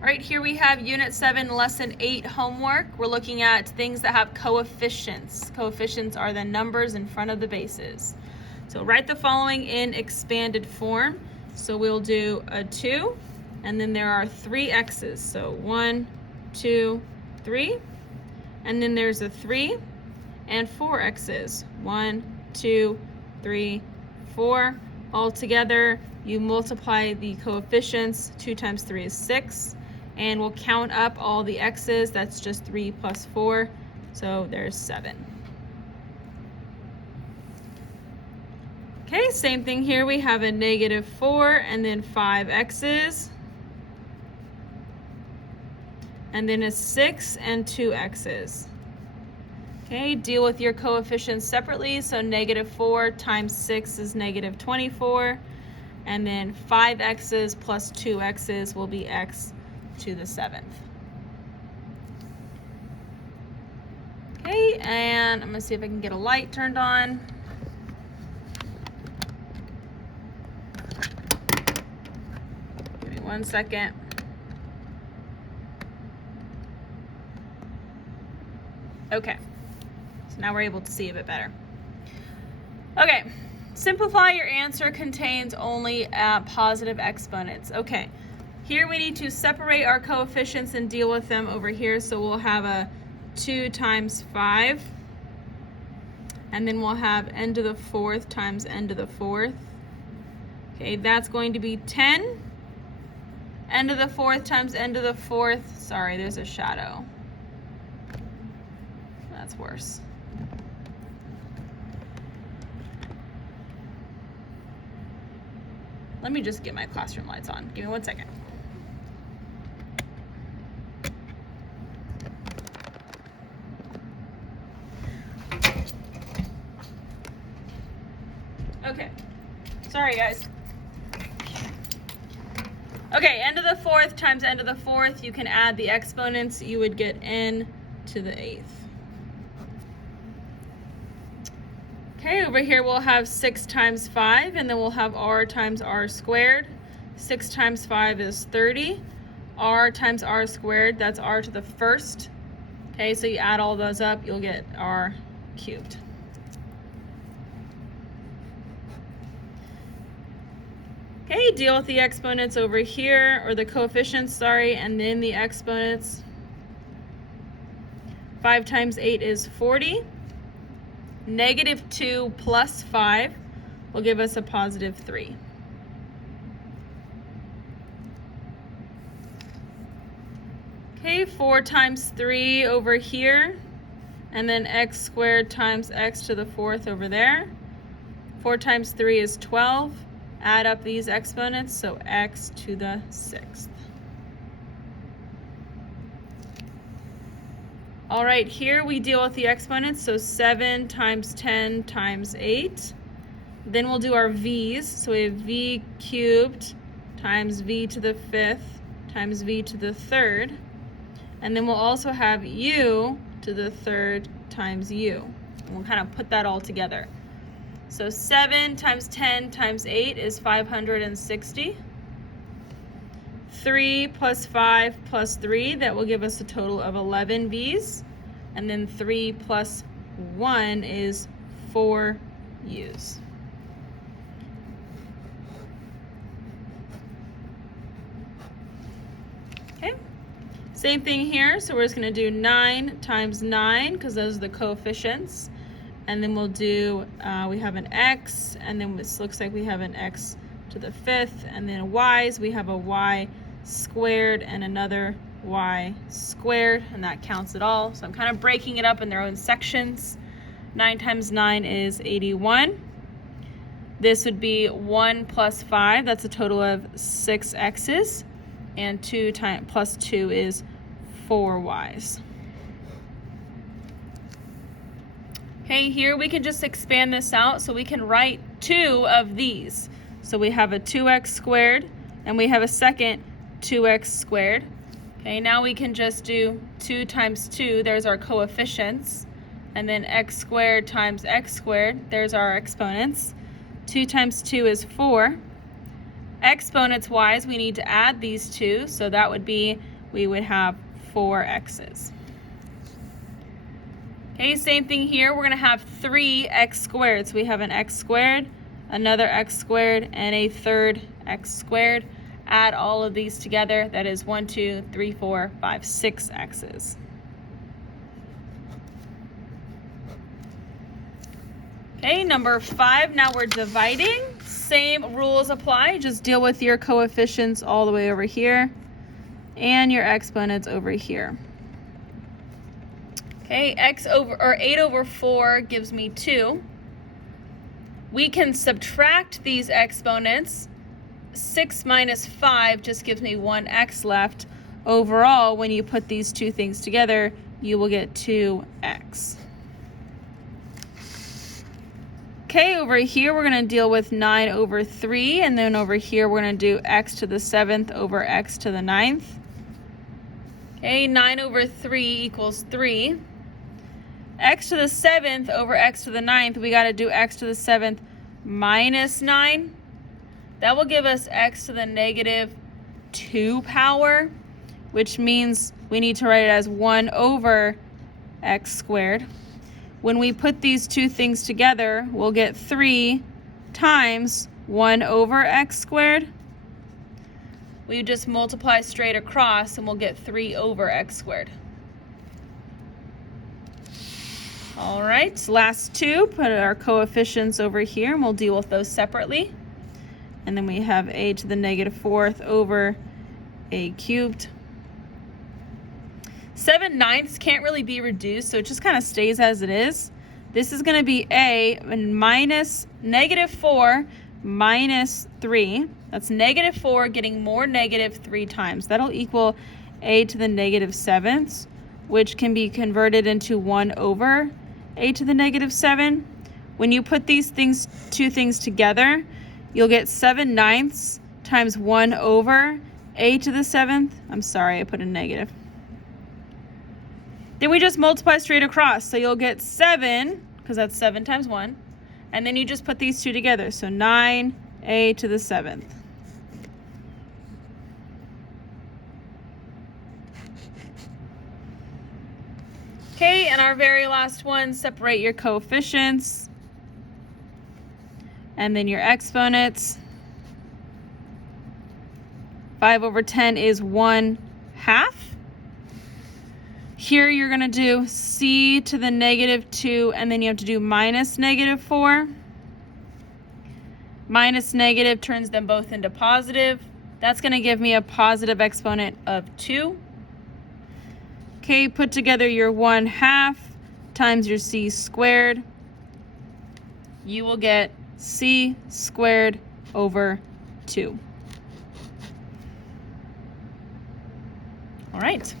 All right, here we have Unit 7, Lesson 8 homework. We're looking at things that have coefficients. Coefficients are the numbers in front of the bases. So write the following in expanded form. So we'll do a 2, and then there are 3 x's. So 1, 2, 3. And then there's a 3 and 4 x's. 1, 2, 3, 4. All together, you multiply the coefficients. 2 times 3 is 6. And we'll count up all the x's. That's just 3 plus 4. So there's 7. Okay, same thing here. We have a negative 4 and then 5 x's. And then a 6 and 2 x's. Okay, deal with your coefficients separately. So negative 4 times 6 is negative 24. And then 5 x's plus 2 x's will be x to the 7th. Okay, and I'm gonna see if I can get a light turned on. Give me 1 second. Okay, so now we're able to see a bit better. Okay, simplify your answer contains only positive exponents. Okay. Here we need to separate our coefficients and deal with them over here. So we'll have a 2 times 5. And then we'll have n to the 4th times n to the 4th. Okay, that's going to be 10. N to the 4th times n to the 4th. Sorry, there's a shadow. That's worse. Let me just get my classroom lights on. Give me 1 second. Okay, sorry guys. Okay, n to the 4th times n to the 4th, you can add the exponents, you would get n to the 8th. Okay, over here we'll have 6 times 5, and then we'll have r times r squared. 6 times 5 is 30. R times r squared, that's r to the 1st. Okay, so you add all those up, you'll get r cubed. Okay, deal with the exponents over here, or the coefficients, sorry, and then the exponents. 5 times 8 is 40. Negative 2 plus 5 will give us a positive 3. Okay, 4 times 3 over here, and then x squared times x to the 4th over there. 4 times 3 is 12. Add up these exponents, so x to the 6th. All right, here we deal with the exponents, so 7 times 10 times 8. Then we'll do our v's, so we have v cubed times v to the 5th times v to the 3rd. And then we'll also have u to the 3rd times u. And we'll kind of put that all together. So 7 times 10 times 8 is 560. 3 plus 5 plus 3, that will give us a total of 11 v's. And then 3 plus 1 is 4 u's. Okay, same thing here. So we're just going to do 9 times 9 because those are the coefficients. And then we'll do, we have an x, and then this looks like we have an x to the 5th, and then y's, we have a y squared and another y squared, and that counts it all. So I'm kind of breaking it up in their own sections. 9 times 9 is 81. This would be 1 plus 5, that's a total of 6 x's, and 2 plus 2 is 4 y's. Okay, here we can just expand this out, so we can write 2 of these. So we have a 2x squared, and we have a second 2x squared. Okay, now we can just do 2 times 2, there's our coefficients, and then x squared times x squared, there's our exponents. 2 times 2 is 4. Exponents wise, we need to add these two, so that would be we would have 4x's. Okay, same thing here. We're going to have 3x squared. So we have an x squared, another x squared, and a third x squared. Add all of these together. That is 1, 2, 3, 4, 5, 6 x's. Okay, number 5, now we're dividing. Same rules apply, just deal with your coefficients all the way over here and your exponents over here. Okay, 8 over 4 gives me 2. We can subtract these exponents. 6 minus 5 just gives me 1x left. Overall, when you put these two things together, you will get 2x. Okay, over here we're going to deal with 9 over 3, and then over here we're going to do x to the 7th over x to the 9th. Okay, 9 over 3 equals 3. X to the 7th over x to the 9th, we got to do x to the 7th minus 9. That will give us x to the negative 2 power, which means we need to write it as 1 over x squared. When we put these two things together, we'll get 3 times 1 over x squared. We just multiply straight across and we'll get 3 over x squared. All right, last two, put our coefficients over here and we'll deal with those separately. And then we have a to the negative 4th over a cubed. 7/9 can't really be reduced, so it just kind of stays as it is. This is going to be a minus negative 4 minus 3. That's negative 4 getting more negative 3 times. That'll equal a to the negative 7th, which can be converted into 1 over a to the negative 7. When you put these two things together, you'll get 7/9 times 1 over a to the 7th. I'm sorry, I put a negative. Then we just multiply straight across. So you'll get 7, because that's 7 times 1. And then you just put these two together. So 9a to the 7th. Okay, and our very last one, separate your coefficients. And then your exponents. 5 over 10 is 1/2. Here you're going to do c to the negative 2, and then you have to do minus negative 4. Minus negative turns them both into positive. That's going to give me a positive exponent of 2. Okay, put together your 1/2 times your c squared. You will get c squared over 2. All right.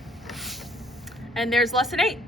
And there's lesson 8.